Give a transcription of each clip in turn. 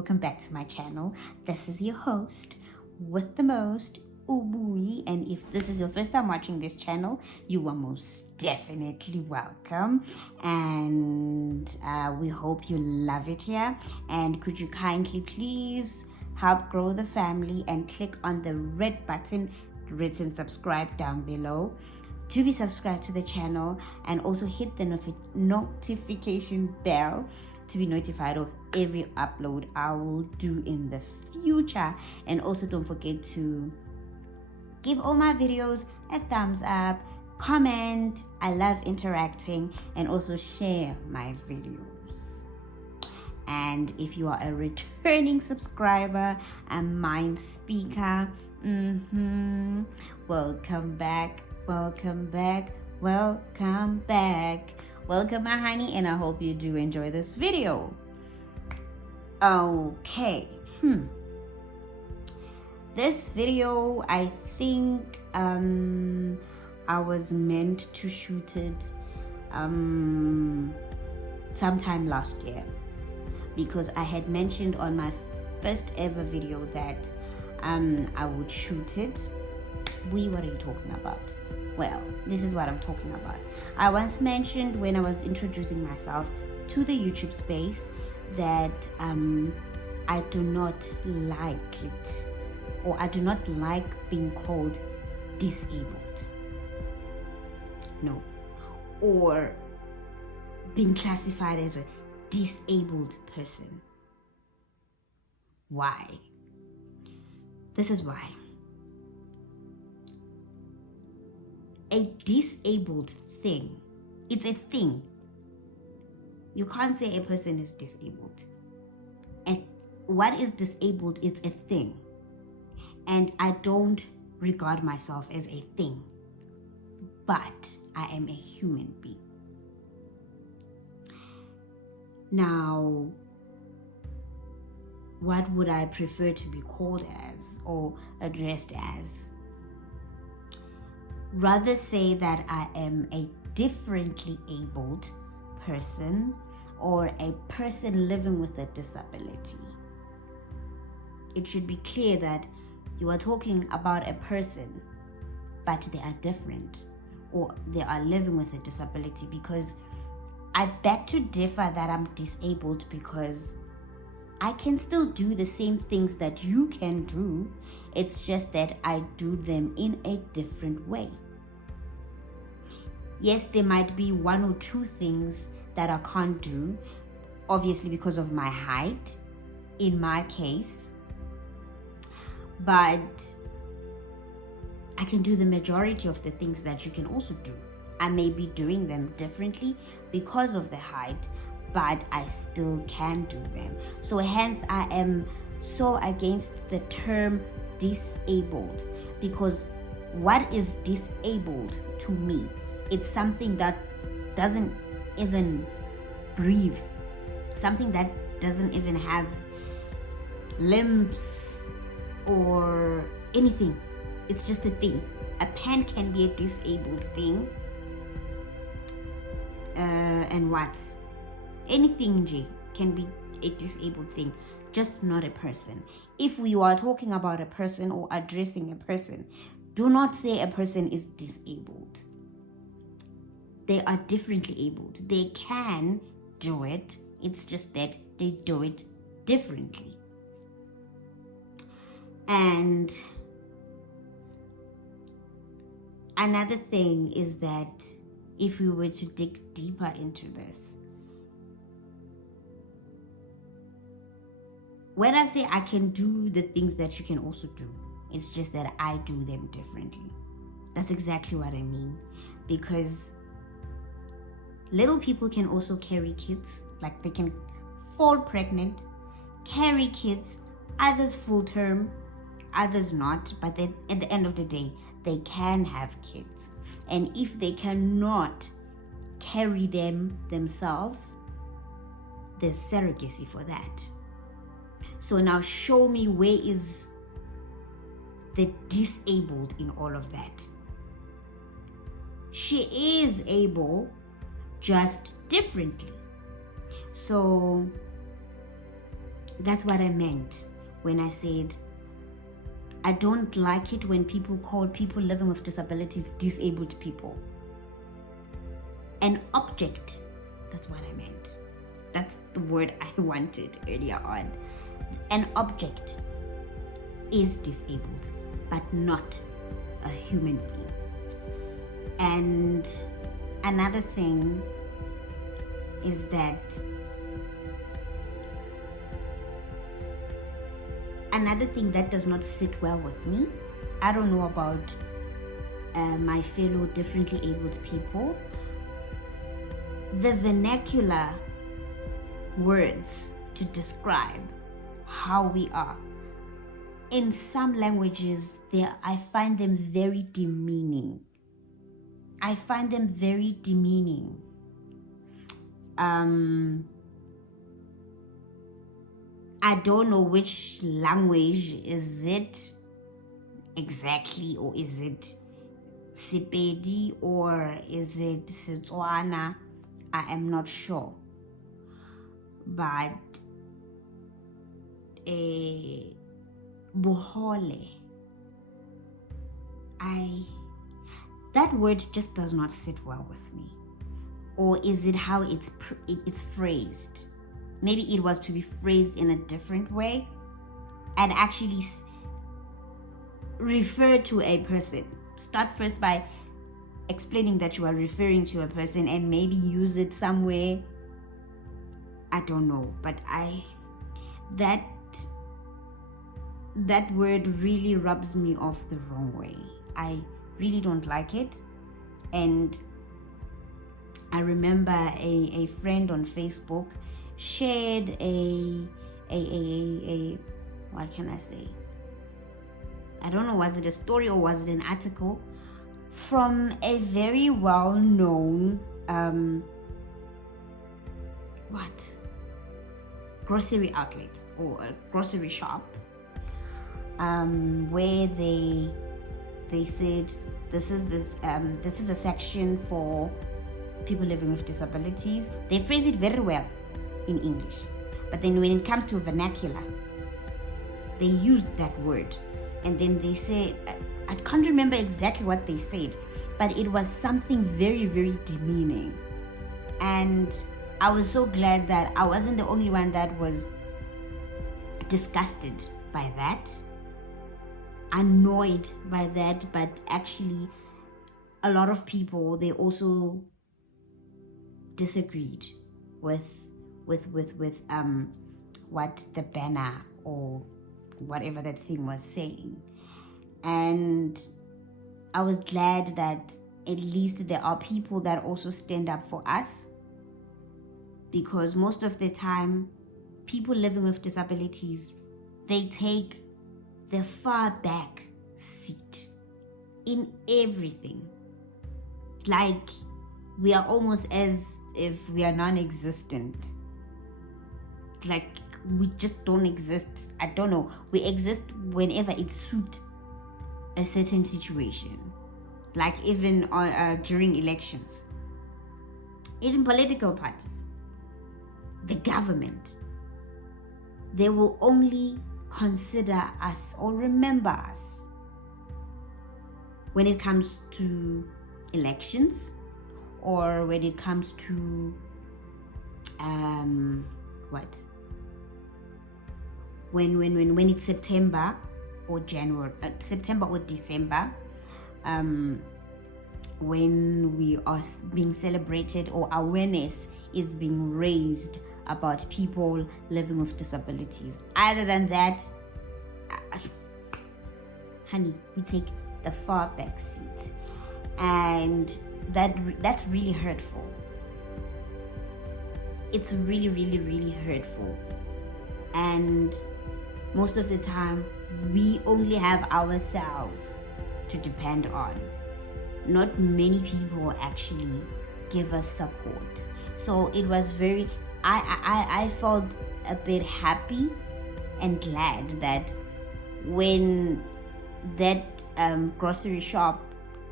welcome back to my channel. This is your host with the most, Buyi, and if this is your first time watching this channel, you are most definitely welcome, and we hope you love it here. And could you kindly please help grow the family and click on the red button written subscribe down below to be subscribed to the channel, and also hit the notification bell to be notified of every upload I will do in the future. And also don't forget to give all my videos a thumbs up, comment, I love interacting, and also share my videos. And if you are a returning subscriber, a mind speaker, welcome back. Welcome my honey, and I hope you do enjoy this video. Okay, this video, I think I was meant to shoot it sometime last year, because I had mentioned on my first ever video that I would shoot it. What are you talking about? Well, this is what I'm talking about. I once mentioned when I was introducing myself to the YouTube space that I do not like it, or I do not like being called disabled. No. Or being classified as a disabled person. Why? This is why. A disabled thing, it's a thing. You can't say a person is disabled. And what is disabled? It's a thing. And I don't regard myself as a thing, but I am a human being. Now, what would I prefer to be called as or addressed as? Rather say that I am a differently abled person, or a person living with a disability. It should be clear that you are talking about a person, but they are different, or they are living with a disability, because I beg to differ that I'm disabled, because I can still do the same things that you can do. It's just that I do them in a different way. Yes, there might be one or two things that I can't do, obviously because of my height, in my case, but I can do the majority of the things that you can also do. I may be doing them differently because of the height, but I still can do them. So hence I am so against the term disabled, because what is disabled to me? It's something that doesn't even breathe, something that doesn't even have limbs or anything. It's just a thing. A pen can be a disabled thing. And what? Anything, J, can be a disabled thing, just not a person. If we are talking about a person or addressing a person, do not say a person is disabled. They are differently abled. They can do it. It's just that they do it differently. And another thing is that if we were to dig deeper into this, when I say I can do the things that you can also do, it's just that I do them differently. That's exactly what I mean. Because little people can also carry kids, like they can fall pregnant, carry kids, others full term, others not, but then at the end of the day, they can have kids. And if they cannot carry them themselves, there's surrogacy for that. So now show me, where is the disabled in all of that? She is able, just differently. So That's what I meant when I said I don't like it when people call people living with disabilities disabled people. An object, that's what I meant. That's the word I wanted earlier on. An object is disabled, but not a human being. And another thing is that does not sit well with me. I don't know about my fellow differently abled people. The vernacular words to describe how we are, in some languages, I find them very demeaning. I don't know which language is it exactly, or is it Sepedi, or is it Setswana? I am not sure. But bohole, that word just does not sit well with me. Or is it how it's phrased? Maybe it was to be phrased in a different way and actually refer to a person. Start first by explaining that you are referring to a person and maybe use it somewhere. I don't know, but that word really rubs me off the wrong way. I really don't like it. And I remember a friend on Facebook shared a what can I say? I don't know, was it a story or was it an article from a very well-known grocery outlet or a grocery shop, where they said this is a section for people living with disabilities. They phrase it very well in English, but then when it comes to vernacular, they used that word, and then they say, I can't remember exactly what they said, but it was something very, very demeaning. And I was so glad that I wasn't the only one that was disgusted by that, annoyed by that, but actually a lot of people, they also disagreed with what the banner or whatever that thing was saying. And I was glad that at least there are people that also stand up for us, because most of the time people living with disabilities, they take the far back seat in everything. Like we are almost as if we are non-existent. Like we just don't exist. I don't know. We exist whenever it suits a certain situation. Like even during elections, even political parties, the government, they will only consider us or remember us when it comes to elections, or when it comes to when it's September or January, September or December, when we are being celebrated or awareness is being raised about people living with disabilities. Other than that, honey, we take the far back seat, and that's really hurtful. It's really, really, really hurtful. And most of the time, we only have ourselves to depend on. Not many people actually give us support. So it was very, I felt a bit happy and glad that when that grocery shop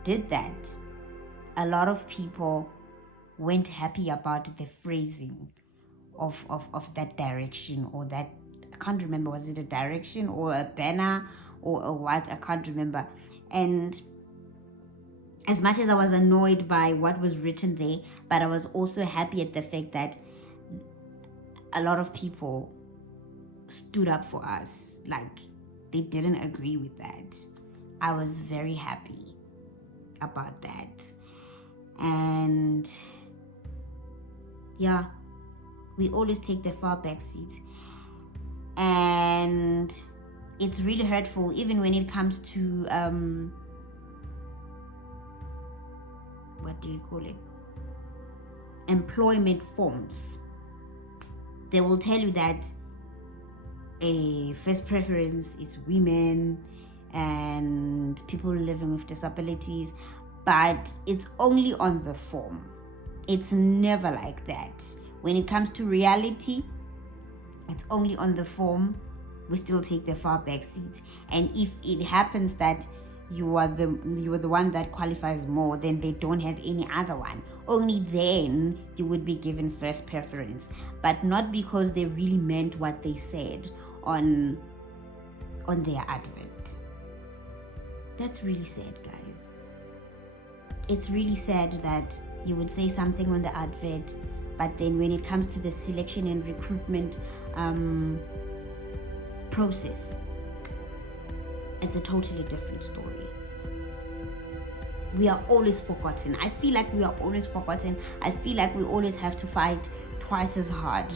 did that, a lot of people went happy about the phrasing of that direction or that can't remember, was it a direction or a banner or what? I can't remember. And as much as I was annoyed by what was written there, but I was also happy at the fact that a lot of people stood up for us. Like, they didn't agree with that. I was very happy about that. And yeah, we always take the far back seats. And it's really hurtful, even when it comes to what do you call it? Employment forms. They will tell you that a first preference is women and people living with disabilities, but it's only on the form. It's never like that. When it comes to reality, it's only on the form. We still take the far back seat. And if it happens that you are the one that qualifies more, then they don't have any other one. Only then you would be given first preference, but not because they really meant what they said on their advert. That's really sad, guys. It's really sad that you would say something on the advert, but then when it comes to the selection and recruitment process, it's a totally different story. We are always forgotten. I feel like we are always forgotten. I feel like we always have to fight twice as hard.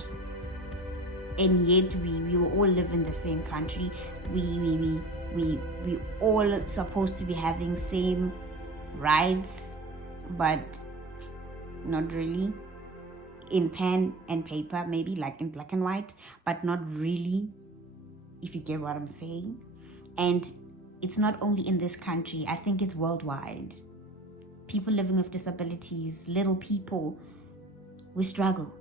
And yet we all live in the same country. We all supposed to be having same rights, but not really. In pen and paper, maybe, like in black and white, but not really, if you get what I'm saying. And it's not only in this country, I think it's worldwide. People living with disabilities, little people, we struggle.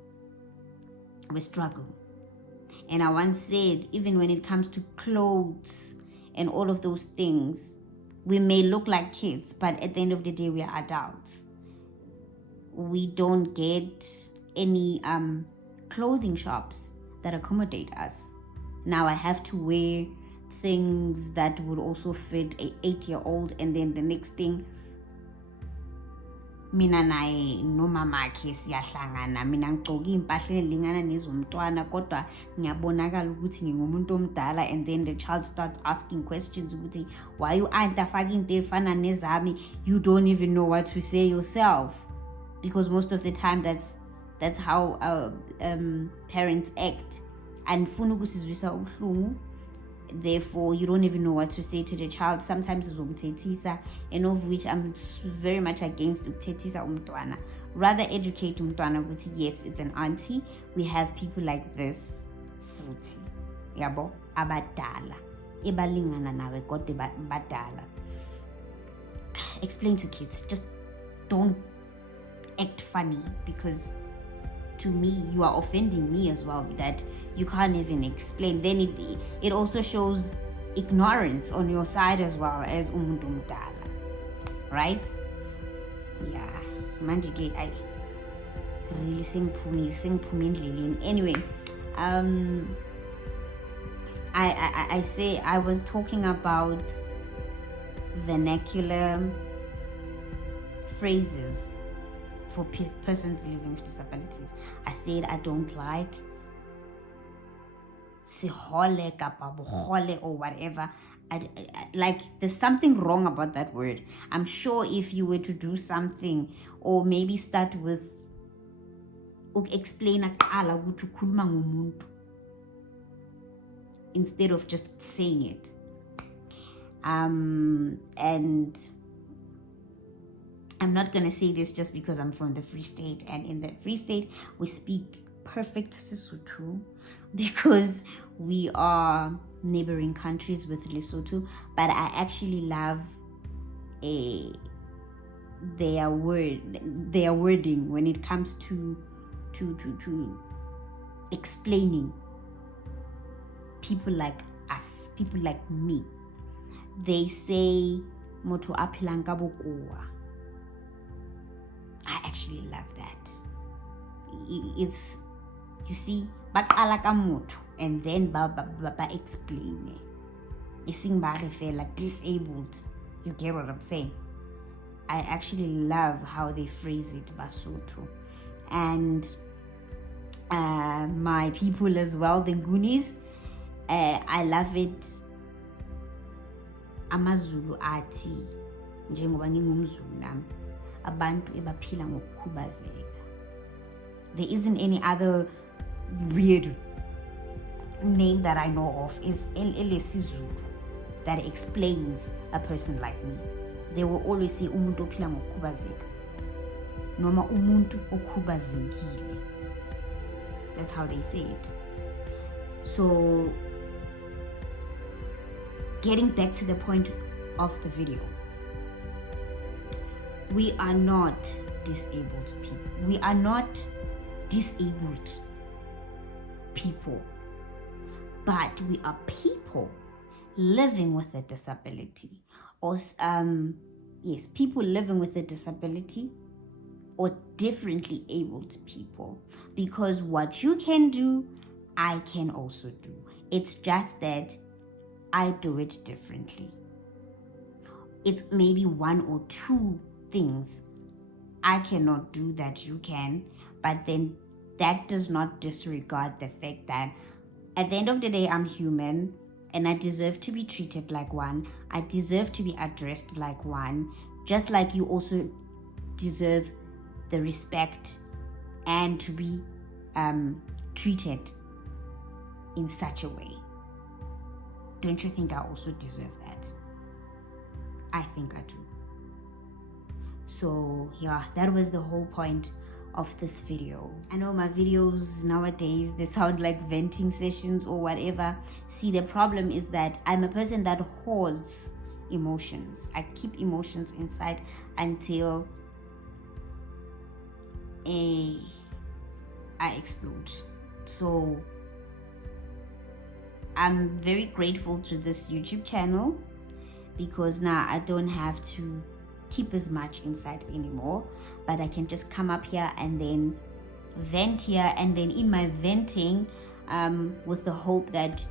And I once said, even when it comes to clothes and all of those things, we may look like kids, but at the end of the day, we are adults. We don't get any clothing shops that accommodate us. Now I have to wear things that would also fit a 8-year-old, and then the next thing, mina naye nomamakhe siyahlangana, mina ngigcoka impahla elingana nezomntwana kodwa ngiyabonakala ukuthi ngingumuntu omdala, and then the child starts asking questions ukuthi why you aren't afaka into efana nezami. You don't even know what to say yourself, because most of the time that's how parents act. And funa ukusizwisa ubuhlungu, therefore you don't even know what to say to the child. Sometimes uzomthethisa, and of which I'm very much against ukuthethisa umntwana. Rather educate umntwana ukuthi yes, it's an auntie. We have people like this futhi yabo abadala ebalingana nawe kodwa badala. Explain to kids, just don't act funny, because to me you are offending me as well, that you can't even explain. Then it also shows ignorance on your side as well as umuntu mdala, right? Yeah, manje ke I really singiphume endleleni. Anyway, I say I was talking about vernacular phrases for persons living with disabilities. I said I don't like sihole kapa bohole or whatever. Like, there's something wrong about that word. I'm sure if you were to do something, or maybe start with explain akala ukuthi ukhuluma ngomuntu instead of just saying it. And I'm not going to say this just because I'm from the Free State, and in the Free State we speak perfect Sesotho because we are neighboring countries with Lesotho, but I actually love their wording when it comes to explaining people like us, people like me. They say moto aphila ka bokoa. I actually love that. It's, you see, baqala ka motho and then ba explain. Ising ba like disabled. You get what I'm saying? I actually love how they phrase it, Basotho. And my people as well, the Goonies, I love it. AmaZulu athi njengoba ngingumZulu nami abantu ebaphila ngokukhubazeka. There isn't any other weird name that I know of. Is Zulu that explains a person like me. They will always say umuntu ophila ngokukhubazeka noma umuntu okhubazekile. That's how they say it. So getting back to the point of the video, we are not disabled people. We are not disabled people, but we are people living with a disability, or yes, people living with a disability or differently abled people. Because what you can do, I can also do. It's just that I do it differently. It's maybe one or two things I cannot do that you can, but then that does not disregard the fact that at the end of the day, I'm human and I deserve to be treated like one. I deserve to be addressed like one, just like you also deserve the respect and to be treated in such a way. Don't you think I also deserve that? I think I do. So yeah, that was the whole point of this video. I know my videos nowadays, they sound like venting sessions or whatever. See, the problem is that I'm a person that hoards emotions. I keep emotions inside until I explode. So I'm very grateful to this YouTube channel because now I don't have to keep as much inside anymore, but I can just come up here and then vent here, and then in my venting with the hope that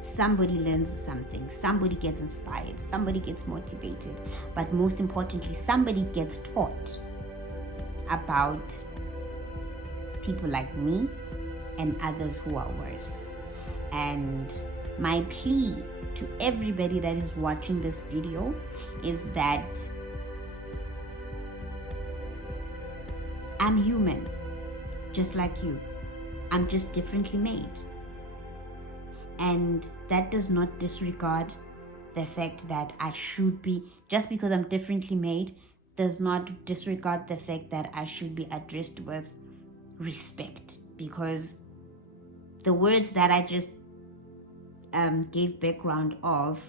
somebody learns something, somebody gets inspired, somebody gets motivated, but most importantly, somebody gets taught about people like me and others who are worse. And my plea to everybody that is watching this video is that I'm human, just like you. I'm just differently made. And that does not disregard the fact that I should be, just because I'm differently made, does not disregard the fact that I should be addressed with respect. Because the words that I just gave background of,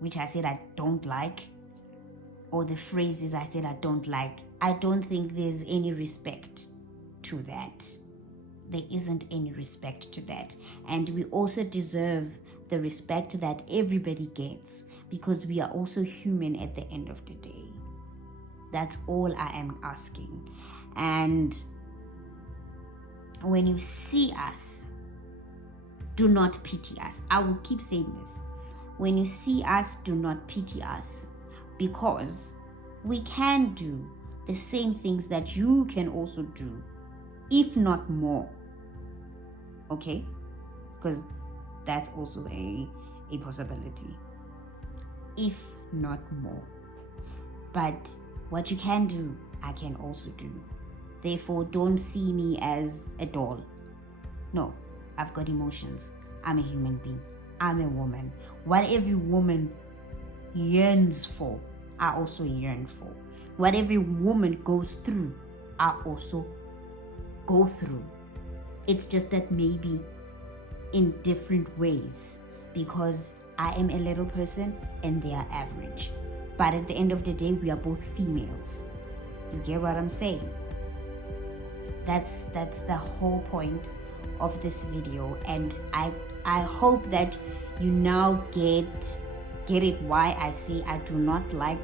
which I said I don't like, or the phrases I said I don't like, I don't think there's any respect to that. There isn't any respect to that. And we also deserve the respect that everybody gets, because we are also human at the end of the day. That's all I am asking. And when you see us, do not pity us. I will keep saying this. When you see us, do not pity us, because we can do the same things that you can also do, if not more. Okay? Because that's also a possibility. If not more. But what you can do, I can also do. Therefore, don't see me as a doll. No, I've got emotions. I'm a human being. I'm a woman. What every woman yearns for, I also yearn for. What every woman goes through, I also go through. It's just that maybe in different ways, because I am a little person and they are average. But at the end of the day, we are both females. You get what I'm saying? That's the whole point of this video, and I hope that you now get it why I say I do not like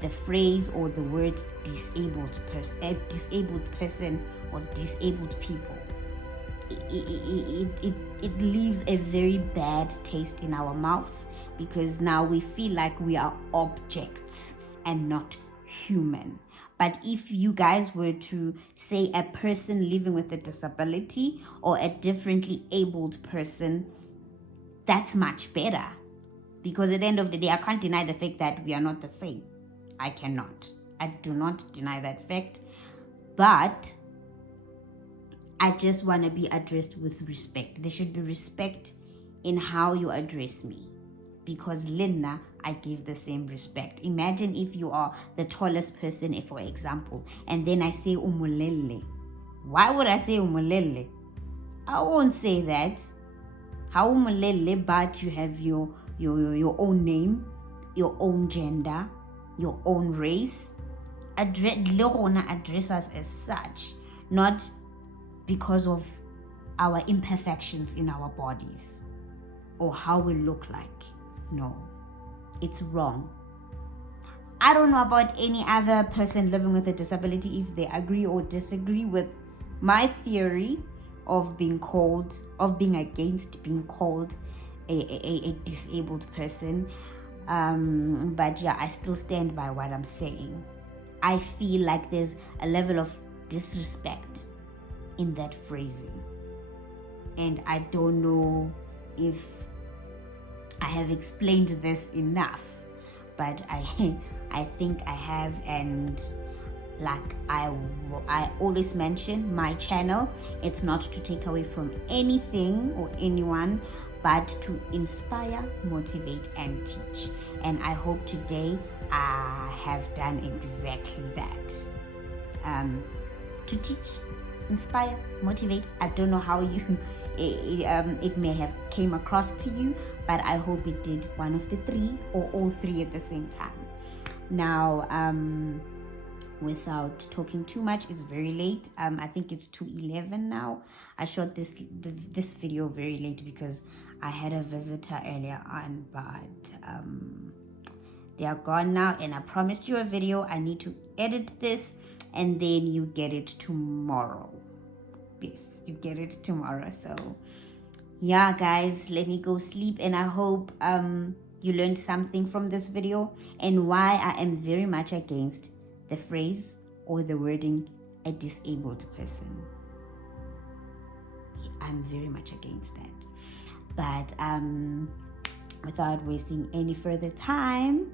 the phrase or the word disabled person or disabled people. it leaves a very bad taste in our mouth, because now we feel like we are objects and not human. But if you guys were to say a person living with a disability or a differently abled person, that's much better. Because at the end of the day, I can't deny the fact that we are not the same. I cannot. I do not deny that fact. But I just want to be addressed with respect. There should be respect in how you address me. Because Linda, I give the same respect. Imagine if you are the tallest person, for example, and then I say umulele. Why would I say umulele? I won't say that. How umulele, but you have your own name, your own gender, your own race. Address us as such, not because of our imperfections in our bodies or how we look like. No, it's wrong. I don't know about any other person living with a disability if they agree or disagree with my theory of being against being called a disabled person. But yeah, I still stand by what I'm saying. I feel like there's a level of disrespect in that phrasing. And I don't know if I have explained this enough, but I think I have. And like I always mention, my channel, it's not to take away from anything or anyone, but to inspire, motivate, and teach. And I hope today I have done exactly that. To teach, inspire, motivate. I don't know how it may have came across to you, but I hope it did one of the three or all three at the same time. Now, without talking too much, it's very late. I think it's 2:11 now. I shot this video very late because I had a visitor earlier on, but they are gone now, and I promised you a video. I need to edit this, and then you get it tomorrow. Yes, you get it tomorrow. So yeah, guys, let me go sleep, and I hope you learned something from this video and why I am very much against the phrase or the wording a disabled person. I'm very much against that. But without wasting any further time,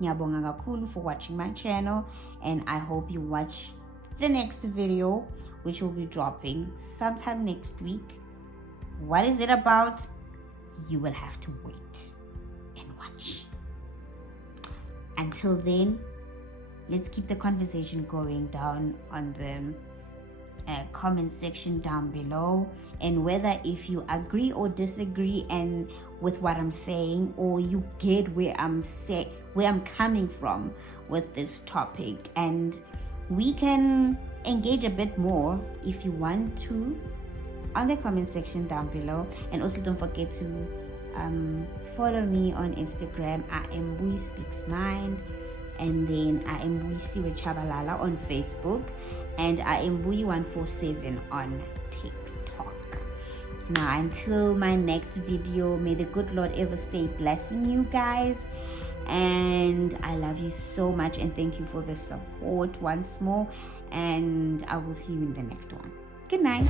ngiyabonga kakhulu for watching my channel, and I hope you watch the next video, which will be dropping sometime next week. What is it about? You will have to wait and watch. Until then, let's keep the conversation going down on the comment section down below, and whether if you agree or disagree and with what I'm saying, or you get where I'm coming from with this topic, and we can engage a bit more if you want to on the comment section down below. And also don't forget to follow me on Instagram. I am Buyi Speaks Mind, and then I am Buyi Siwe Chabalala on Facebook, and I am Buyi147 on TikTok. Now, until my next video, may the good Lord ever stay blessing you guys, and I love you so much, and thank you for the support once more, and I will see you in the next one. Good night.